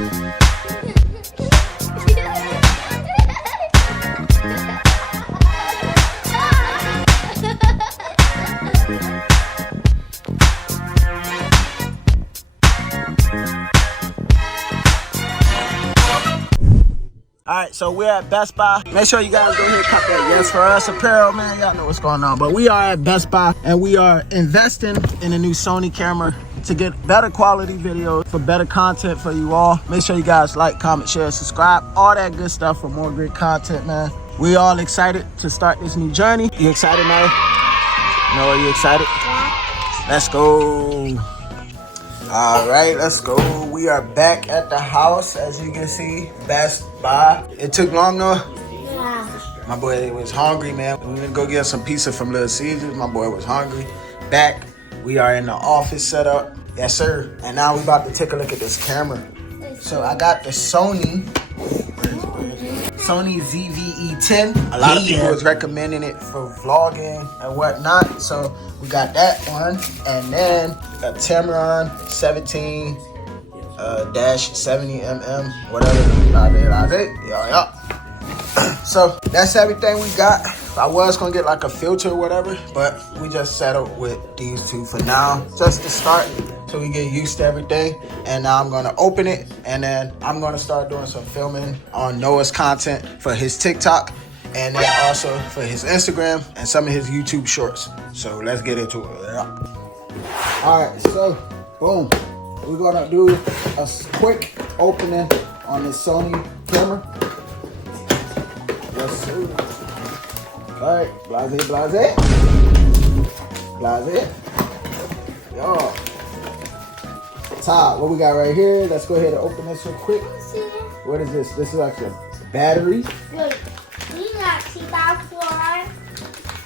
Alright, so we're at Best Buy. Make sure you guys go ahead and cop that Yes For Us apparel, man. Y'all know what's going on. But we are at Best Buy and we are investing in a new Sony camera to get better quality videos for better content for you all. Make sure you guys like, comment, share, subscribe, all that good stuff for more great content, man. We all excited to start this new journey. You excited, man? No, are you excited? Yeah. Let's go. All right, let's go. We are back at the house, as you can see, Best Buy. It took long though? Yeah. My boy was hungry, man. We went to go get some pizza from Little Caesars. My boy was hungry. Back, we are in the office setup. Yes, sir. And now we about to take a look at this camera. So I got the Sony ZV-E10. A lot of people was recommending it for vlogging and whatnot. So we got that one. And then a Tamron 17 -70mm, whatever. Yeah. So that's everything we got. I was gonna get like a filter or whatever, but we just settled with these two for now, just to start, so we get used to everything. And now I'm gonna open it, and then I'm gonna start doing some filming on Noah's content for his TikTok, and then also for his Instagram and some of his YouTube shorts. So let's get into it. Yeah. All right, so boom, we're gonna do a quick opening on this Sony camera. Yes, sir. All right, blase. Yo. Todd, what we got right here? Let's go ahead and open this real quick. What is this? This is like a battery. Look, you not see that fly.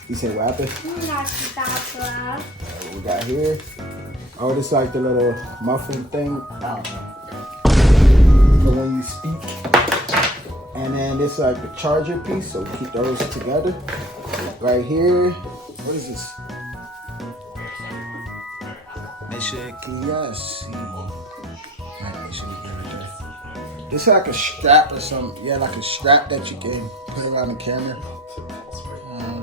You said what happened? You not see that fly. What we got here? Oh, this is like the little muffin thing. I don't know. For when you speak. And then this is like the charger piece, so keep those together. Right here. What is this? Make sure you guys see. Make sure you get it there. This is like a strap or something. Yeah, like a strap that you can put around the camera.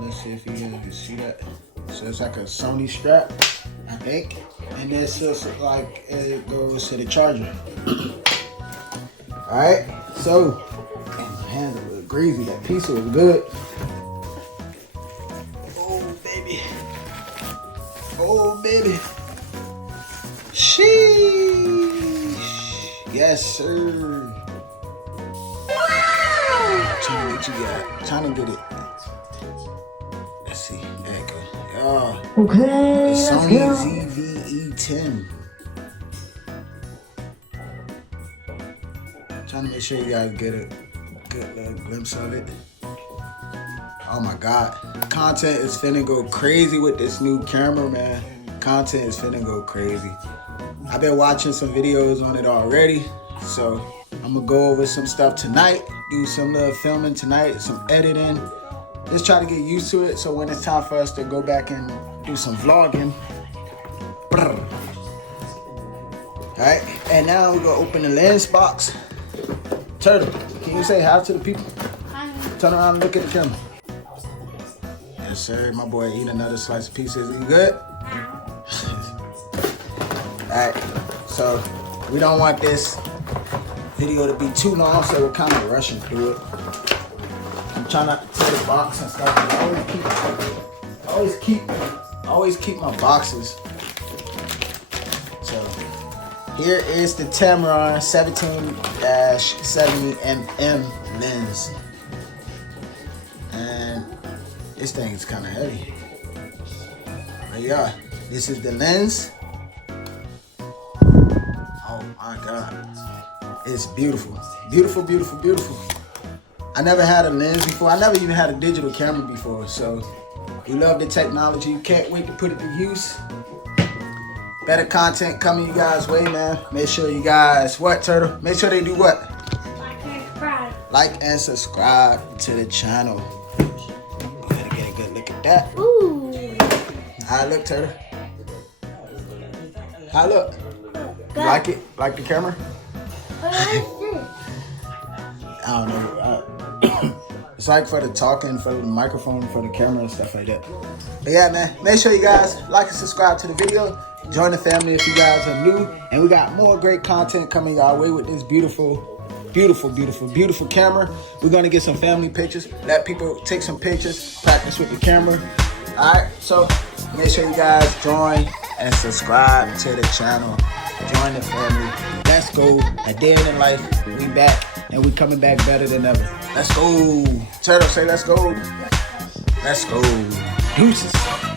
Let's see if you guys can see that. So it's like a Sony strap, I think. And this just like it goes to the charger. Alright, so my hands are a little greasy. That pizza was good. Oh baby. Sheesh. Yes, sir. Trying to get you got. Trying to get it. Let's see. There you go. Yeah. Okay. The Sony ZV-E10. Trying to make sure you guys get a good little glimpse of it. Oh my God. Content is finna go crazy with this new camera, man. Content is finna go crazy. I've been watching some videos on it already, so I'm gonna go over some stuff tonight, do some little filming tonight, some editing. Just try to get used to it, so when it's time for us to go back and do some vlogging. Alright, and now we're gonna open the lens box. Turtle, can you say hi to the people? Turn around and look at the camera. Yes, sir. My boy eating another slice of pizza. Is he good? Alright, so we don't want this video to be too long, so we're kind of rushing through it. I'm trying not to take the box and stuff. I always keep my boxes. So here is the Tamron 17-70mm lens. And this thing is kind of heavy. But yeah, this is the lens. Oh my God. It's beautiful. Beautiful, beautiful, beautiful. I never had a lens before. I never even had a digital camera before. So we love the technology. Can't wait to put it to use. Better content coming you guys' way, man. Make sure you guys, what, Turtle? Make sure they do what? Like and subscribe. Like and subscribe to the channel. Go ahead and get a good look at that. Ooh. How it look, Turtle? How it look? Good. You like it? Like the camera? What is this? I don't know. It's like for the talking, for the microphone, for the camera and stuff like that. But yeah, man, make sure you guys like and subscribe to the video. Join the family if you guys are new. And we got more great content coming our way with this beautiful, beautiful, beautiful, beautiful camera. We're going to get some family pictures. Let people take some pictures, practice with the camera. All right, so make sure you guys join and subscribe to the channel. Join the family. Let's go. A day in life. We back. And we coming back better than ever. Let's go. Turtle, say let's go. Let's go. Deuces.